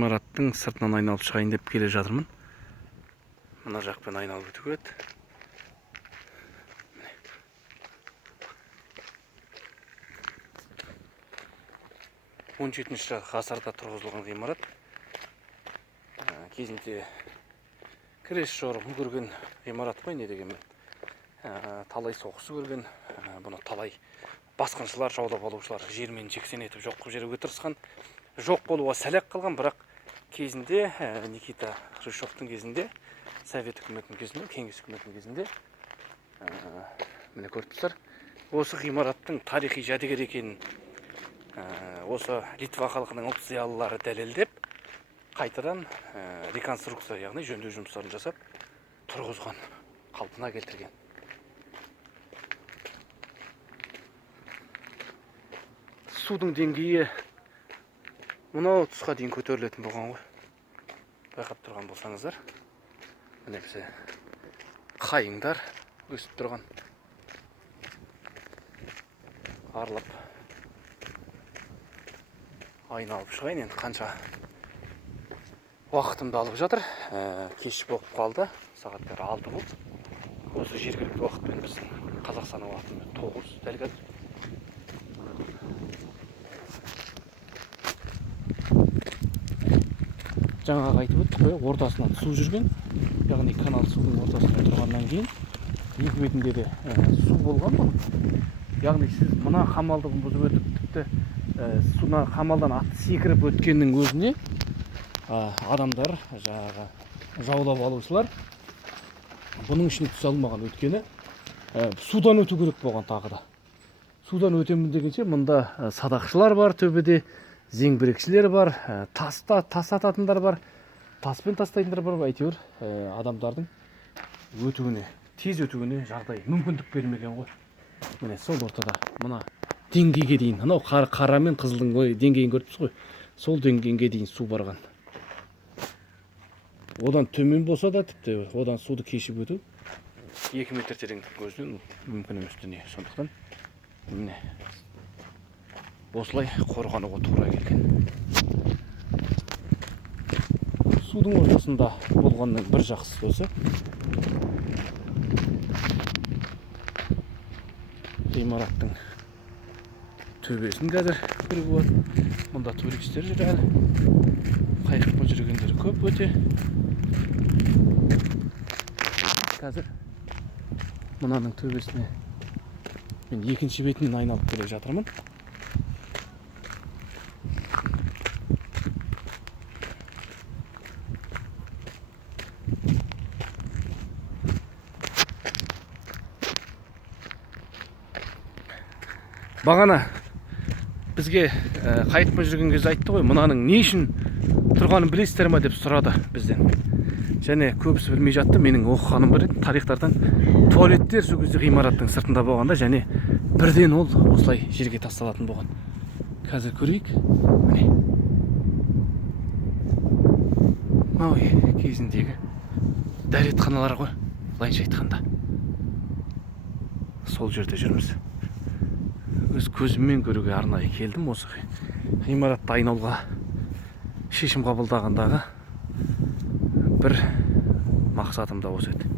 Ғимараттың сыртынан айналып шығайын деп келе жатырмын. Мына жақпен айналып өту керек. 17-ші ғасырда тұрғызылған ғимарат. Кезінде кіреш жорығын көрген ғимарат қой, не дегенмен. Талай соғысы көрген, бұны талай басқыншылар, жаулап алушылар жермен жексен етіп жоқ қылып жіберуге тырысқан. Жоқ болуға сәл-ақ қалған, бірақ кезінде Никита Хрущевтың кезінде, Совет үкіметінің кезінде, Кеңес үкіметінің кезінде міне көріп тұрсыздар, осы ғимараттың тарихи жәдігер екенін осы Литва халқының ұлт зиялылары дәлелдеп, қайтадан реконструкция, яғни жөндеу жұмыстарын жасап, тұрғызған, қалпына келтірген. Судың деңгейі мынау тұсқа дейін көтерілетін болған ғой. Байқап тұрған болсаңыздар, міне бізде қайыңдар өсіп тұрған. Аралап айналып шығайын, енді қанша уақытымды алып жатыр. Кеш болып қалды, сағаттар 6 болды. Осы жергілікті уақытпен біздің Қазақстанның уақытымен 9 дәл қазір. Жаңағы айтып өттік қой, ортасынан су жүрген, яғни канал судың ортасында тұрғаннан кейін екі бетінде де су болған бұл. Яғни сіз мына қамалдығын бұзып өтіп, тіпті суна қамалдан атты секіріп өткеннің өзіне адамдар, жаулап алушылар бұның ішіне түсе алмаған, өткені судан өту керек болған тағы да. Судан өтемін дегенше мұнда садақшылар бар, төбеде зеңбірекшілер бар, тас ататындар бар, таспен тастайтындар бар, әйтеуір адамдардың өтуіне, тез өтуіне жағдай мүмкіндік бермеген ғой. Міне сол ортада мына деңгейге дейін, анау қара мен қызылдың деңгейін көріпсіз ғой, сол деңгейге дейін су барған. Одан төмен болса да, тіпті одан суды кешіп өту 2 метр тереңдік көзінен мүмкін емес дүние. Сондықтан міне осылай қорғануға тура келген. Судың ортасында болғанның бір жақсысы осы. Ғимараттың төбесін қазір көруге болады. Мұнда туристер жүр әлі. Қайықпен жүргендері көп өте. Қазір мынаның төбесіне мен екінші бетінен айналып келе жатырмын. Бағана бізге қайықпен жүрген кезде айтты ғой, мынаның не үшін тұрғанын білесіздер ме деп сұрады бізден. Және көбісі білмей жатты. Менің оқығаным бір еді, тарихтардан туалеттер сол кезде ғимараттың сыртында болғанда, және бірден ол осылай жерге тасталатын болған. Қазір көрейік. Міне. Мынау кезіндегі дәретханалар ғой, былайша айтқанда. Сол жерде жүрміз. Өз көзіммен көруге арнайы келдім. Осы ғимаратты айналуға шешім қабылдағандағы бір мақсатым да осы еді.